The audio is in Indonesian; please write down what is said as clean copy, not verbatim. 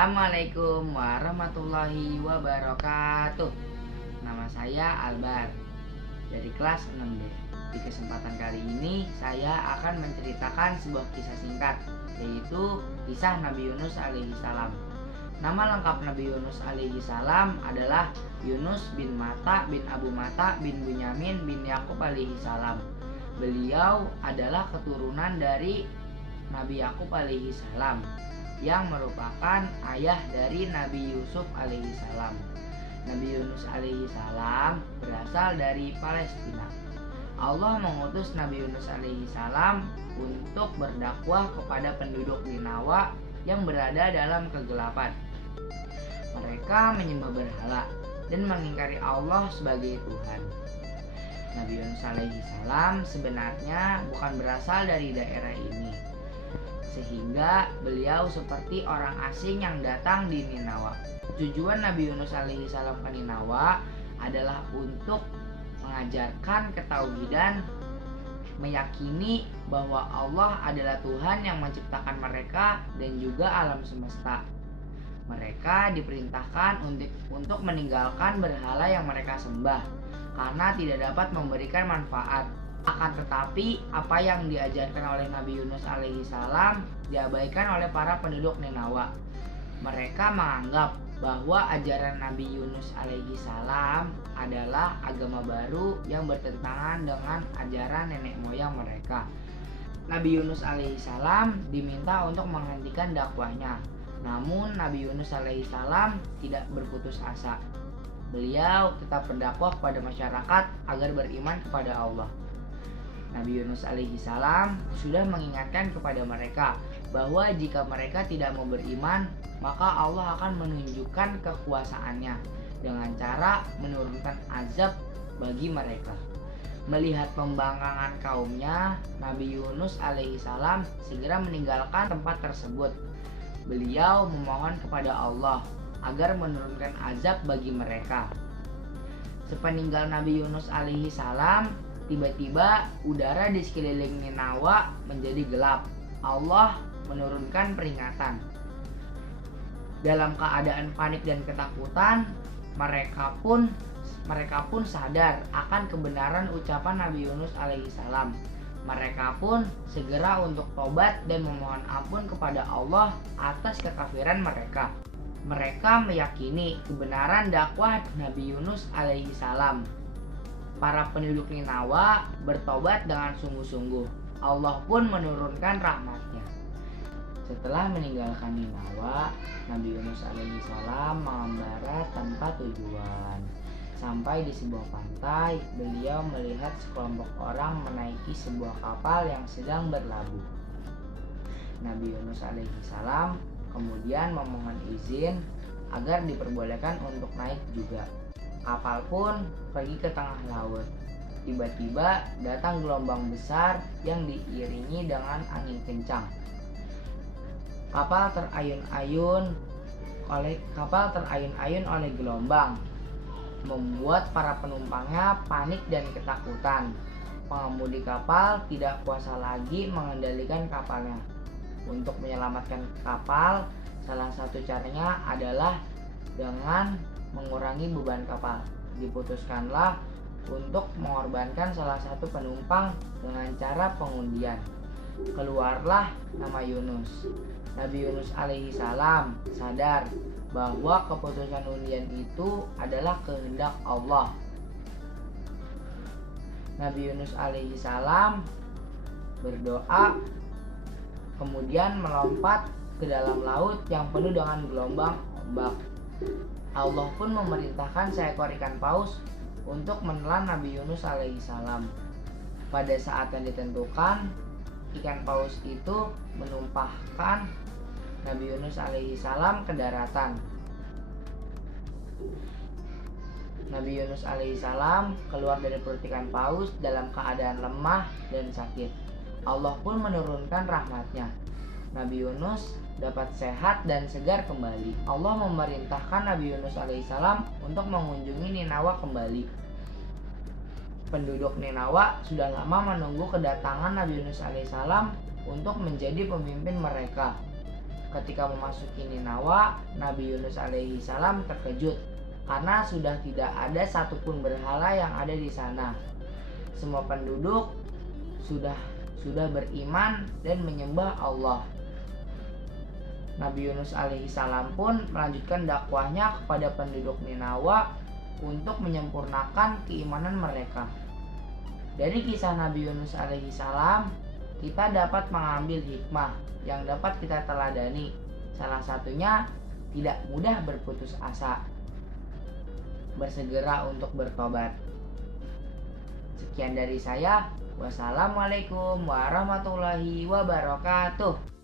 Assalamualaikum warahmatullahi wabarakatuh. Nama saya Albar dari kelas 6B. Di kesempatan kali ini saya akan menceritakan sebuah kisah singkat, yaitu kisah Nabi Yunus alaihi salam. Nama lengkap Nabi Yunus alaihi salam adalah Yunus bin Matta bin Abu Matta bin Bunyamin bin Yakub alaihi salam. Beliau adalah keturunan dari Nabi Yakub alaihi salam yang merupakan ayah dari Nabi Yusuf alaihi salam. Nabi Yunus alaihi salam berasal dari Palestina. Allah mengutus Nabi Yunus alaihi salam untuk berdakwah kepada penduduk Ninawa yang berada dalam kegelapan. Mereka menyembah berhala dan mengingkari Allah sebagai Tuhan. Nabi Yunus alaihi salam sebenarnya bukan berasal dari daerah ini, sehingga beliau seperti orang asing yang datang di Ninawa. Tujuan Nabi Yunus alaihi salam ke Ninawa adalah untuk mengajarkan ketauhidan, meyakini bahwa Allah adalah Tuhan yang menciptakan mereka dan juga alam semesta. Mereka diperintahkan untuk meninggalkan berhala yang mereka sembah karena tidak dapat memberikan manfaat. Akan tetapi apa yang diajarkan oleh Nabi Yunus alaihi salam diabaikan oleh para penduduk Ninawa. Mereka menganggap bahwa ajaran Nabi Yunus alaihi salam adalah agama baru yang bertentangan dengan ajaran nenek moyang mereka. Nabi Yunus alaihi salam diminta untuk menghentikan dakwahnya. Namun Nabi Yunus alaihi salam tidak berputus asa. Beliau tetap berdakwah kepada masyarakat agar beriman kepada Allah. Nabi Yunus alaihi salam sudah mengingatkan kepada mereka bahwa jika mereka tidak mau beriman, maka Allah akan menunjukkan kekuasaannya dengan cara menurunkan azab bagi mereka. Melihat pembangkangan kaumnya, Nabi Yunus alaihi salam segera meninggalkan tempat tersebut. Beliau memohon kepada Allah agar menurunkan azab bagi mereka. Sepeninggal Nabi Yunus alaihi salam, tiba-tiba udara di sekeliling Ninawa menjadi gelap. Allah menurunkan peringatan. Dalam keadaan panik dan ketakutan, mereka pun sadar akan kebenaran ucapan Nabi Yunus alaihi salam. Mereka pun segera untuk tobat dan memohon ampun kepada Allah atas kekafiran mereka. Mereka meyakini kebenaran dakwah Nabi Yunus alaihi salam. Para penduduk Ninawa bertobat dengan sungguh-sungguh. Allah pun menurunkan rahmatnya. Setelah meninggalkan Ninawa, Nabi Yunus alaihi salam mengembara tanpa tujuan. Sampai di sebuah pantai, beliau melihat sekelompok orang menaiki sebuah kapal yang sedang berlabuh. Nabi Yunus alaihi salam kemudian memohon izin agar diperbolehkan untuk naik juga. Kapal pun pergi ke tengah laut. Tiba-tiba datang gelombang besar yang diiringi dengan angin kencang. Kapal terayun-ayun oleh gelombang, membuat para penumpangnya panik dan ketakutan. Pengemudi kapal tidak kuasa lagi mengendalikan kapalnya. Untuk menyelamatkan kapal, salah satu caranya adalah dengan mengurangi beban kapal. Diputuskanlah untuk mengorbankan salah satu penumpang dengan cara pengundian. Keluarlah nama Yunus. Nabi Yunus alaihi salam sadar bahwa keputusan undian itu adalah kehendak Allah. Nabi Yunus alaihi salam berdoa, kemudian melompat ke dalam laut yang penuh dengan gelombang ombak. Allah pun memerintahkan seekor ikan paus untuk menelan Nabi Yunus alaihi salam. Pada saat yang ditentukan, ikan paus itu menumpahkan Nabi Yunus alaihi salam ke daratan. Nabi Yunus alaihi salam keluar dari perut ikan paus dalam keadaan lemah dan sakit. Allah pun menurunkan rahmatnya. Nabi Yunus dapat sehat dan segar kembali. Allah memerintahkan Nabi Yunus alaihi salam untuk mengunjungi Ninawa kembali. Penduduk Ninawa sudah lama menunggu kedatangan Nabi Yunus alaihi salam untuk menjadi pemimpin mereka. Ketika memasuki Ninawa, Nabi Yunus alaihi salam terkejut karena sudah tidak ada satupun berhala yang ada di sana. Semua penduduk sudah beriman dan menyembah Allah. Nabi Yunus alaihi salam pun melanjutkan dakwahnya kepada penduduk Ninawa untuk menyempurnakan keimanan mereka. Dari kisah Nabi Yunus alaihi salam, kita dapat mengambil hikmah yang dapat kita teladani. Salah satunya, tidak mudah berputus asa, bersegera untuk bertobat. Sekian dari saya. Wassalamualaikum warahmatullahi wabarakatuh.